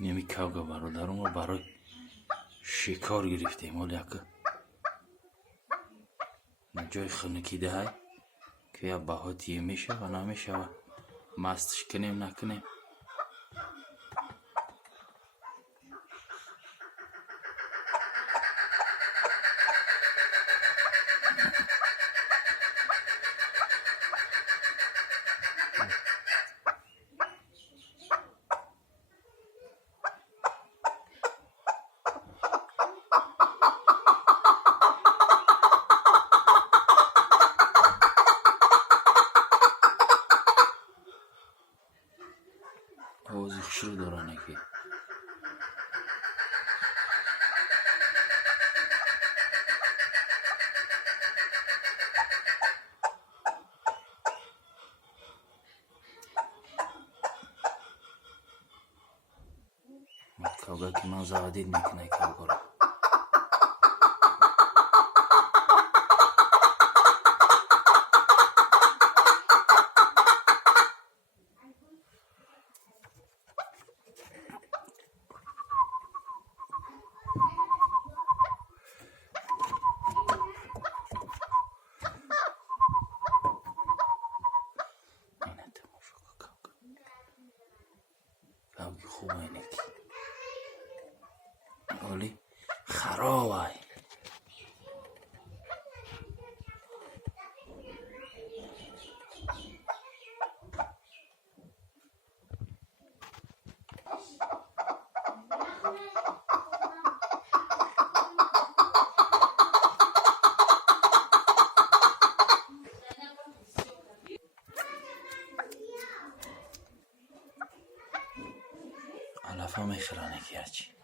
نمی کاغا برادرم رو برای شکار گرفتیم ولی اکا جای خنکیده های که یا بهاتیه میشه و نمیشه و مستش کنیم نکنیم. овози хушрӯ доране ки кавга ки ман завадид мекунай кавгаро کابکی خوب اینه که ولی خراب های علفا میخورن که هرچی